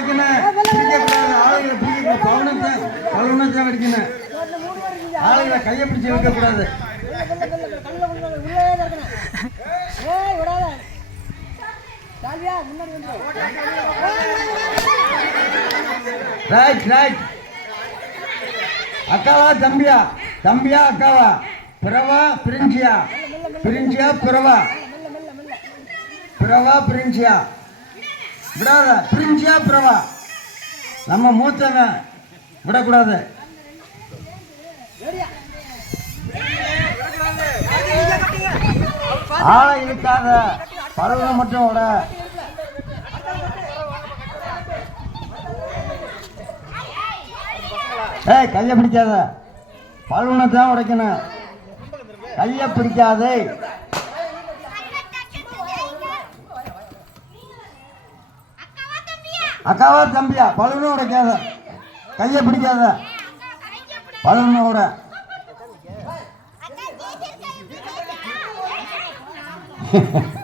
உடைக்கணும், பிடிக்கக்கூடாது. ஆளுகளை பிடிக்கக்கூடாது, பலனத்தை அடிக்கணும். ஆளுகளை கையை பிடிச்சி வைக்கக்கூடாது. Right right. அக்காவா தம்பியா? தம்பியா அக்காவா? பிறவா பிரிஞ்சியா? பிரிஞ்சியா பிறவா? பிறவா பிரிஞ்சியா? விடாத. பிரிஞ்சியா பிறவா? நம்ம மூத்தவன் விடக்கூடாது. ஆளை இழுக்காத, பருவம் மட்டும் விட. ஏய் கையை பிடிக்காத, பழுவனை தான் உடைக்கணும். கையை பிடிக்காதே. அக்காவா தம்பியா? பழுவனை உடைக்காத, கையை பிடிக்காத, பழுவனை விட. Ha ha ha.